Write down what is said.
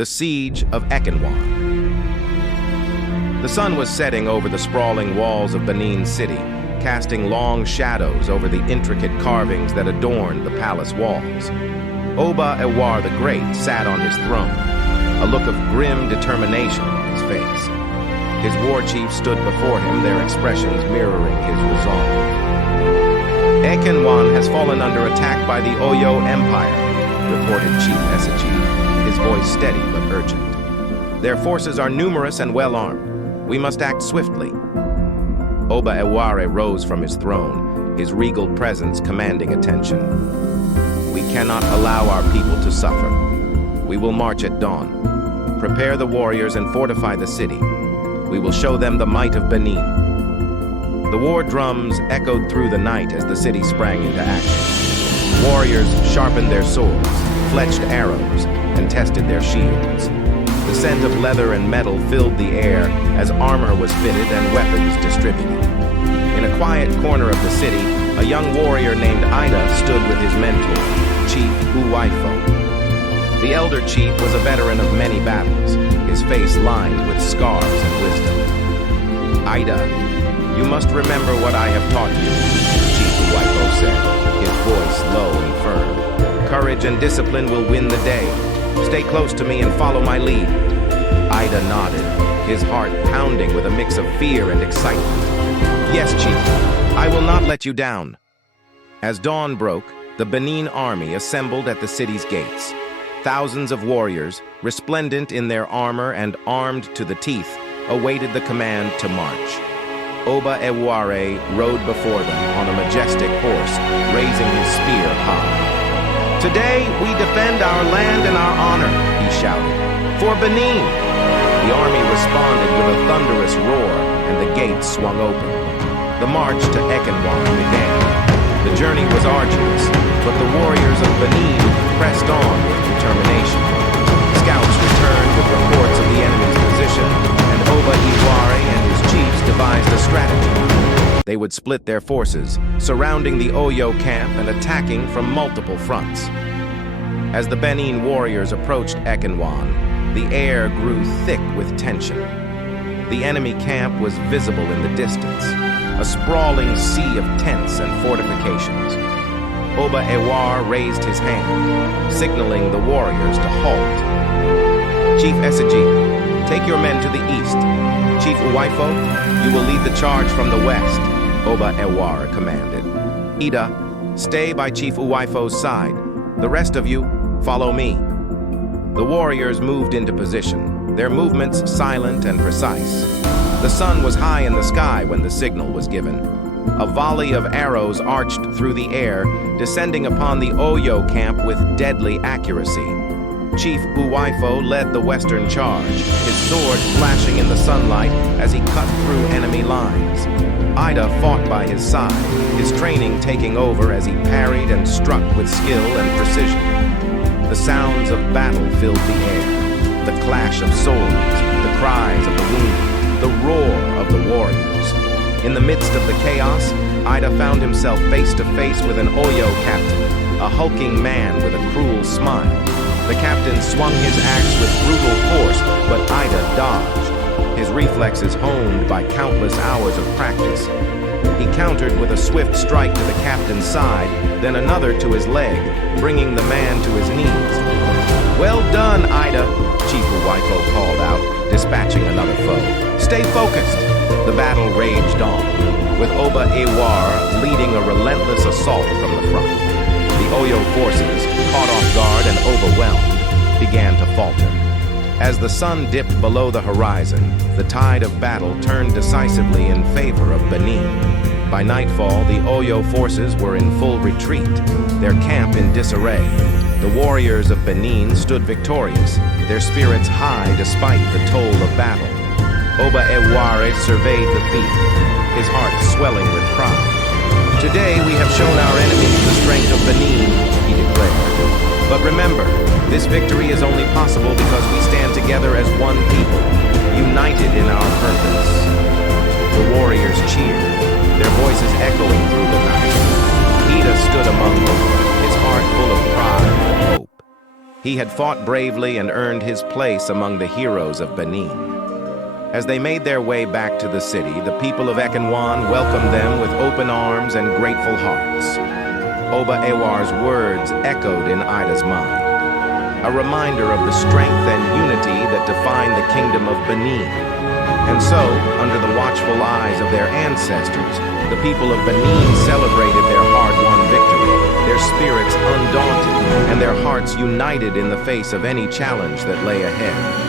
The Siege of Ekenhuan. The sun was setting over the sprawling walls of Benin City, casting long shadows over the intricate carvings that adorned the palace walls. Oba Ewuare the Great sat on his throne, a look of grim determination on his face. His war chiefs stood before him, their expressions mirroring his resolve. Ekenhuan has fallen under attack by the Oyo Empire, reported Chief SEIGE, his voice steady but urgent. Their forces are numerous and well-armed. We must act swiftly. Oba Ewuare rose from his throne, his regal presence commanding attention. We cannot allow our people to suffer. We will march at dawn. Prepare the warriors and fortify the city. We will show them the might of Benin. The war drums echoed through the night as the city sprang into action. Warriors sharpened their swords, fletched arrows, and tested their shields. The scent of leather and metal filled the air as armor was fitted and weapons distributed. In a quiet corner of the city, a young warrior named Ida stood with his mentor, Chief Uwaifa. The elder chief was a veteran of many battles, his face lined with scars and wisdom. Ida, you must remember what I have taught you, Chief Uwaifa said, his voice low and firm. Courage and discipline will win the day. Stay close to me and follow my lead. Ida nodded, his heart pounding with a mix of fear and excitement. Yes, Chief, I will not let you down. As dawn broke, the Benin army assembled at the city's gates. Thousands of warriors, resplendent in their armor and armed to the teeth, awaited the command to march. Oba Ewuare rode before them on a majestic horse, raising his spear high. Today, we defend our land and our honor, he shouted. For Benin! The army responded with a thunderous roar, and the gates swung open. The march to Ekenhuan began. The journey was arduous, but the warriors of Benin pressed on with determination. Scouts returned with reports of the enemy's position, and Oba Ewuare and his chiefs devised a strategy. They would split their forces, surrounding the Oyo camp and attacking from multiple fronts. As the Benin warriors approached Ekenhuan, the air grew thick with tension. The enemy camp was visible in the distance, a sprawling sea of tents and fortifications. Oba Ewuare raised his hand, signaling the warriors to halt. Chief SEIGE, take your men to the east. Chief Uwaifa, you will lead the charge from the west, Oba Ewuare commanded. Ida, stay by Chief Uwaifa's side. The rest of you, follow me. The warriors moved into position, their movements silent and precise. The sun was high in the sky when the signal was given. A volley of arrows arched through the air, descending upon the Oyo camp with deadly accuracy. Chief Uwaifa led the western charge, his sword flashing in the sunlight as he cut through enemy lines. Ida fought by his side, his training taking over as he parried and struck with skill and precision. The sounds of battle filled the air, the clash of swords, the cries of the wounded, the roar of the warriors. In the midst of the chaos, Ida found himself face to face with an Oyo captain, a hulking man with a cruel smile. The captain swung his axe with brutal force, but Ida dodged, his reflexes honed by countless hours of practice. He countered with a swift strike to the captain's side, then another to his leg, bringing the man to his knees. Well done, Ida, Chief Uwaifa called out, dispatching another foe. Stay focused. The battle raged on, with Oba Ewuare leading a relentless assault from the front. The Oyo forces, caught off guard and overwhelmed, began to falter. As the sun dipped below the horizon, the tide of battle turned decisively in favor of Benin. By nightfall, the Oyo forces were in full retreat, their camp in disarray. The warriors of Benin stood victorious, their spirits high despite the toll of battle. Oba Ewuare surveyed the field, his heart swelling with pride. Today we have shown our enemies the strength of Benin, he declared. But remember, this victory is only possible because we stand together as one people, united in our purpose. The warriors cheered, their voices echoing through the night. Ida stood among them, his heart full of pride and hope. He had fought bravely and earned his place among the heroes of Benin. As they made their way back to the city, the people of Ekenhuan welcomed them with open arms and grateful hearts. Oba Ewuare's words echoed in Ida's mind, a reminder of the strength and unity that defined the kingdom of Benin. And so, under the watchful eyes of their ancestors, the people of Benin celebrated their hard-won victory, their spirits undaunted, and their hearts united in the face of any challenge that lay ahead.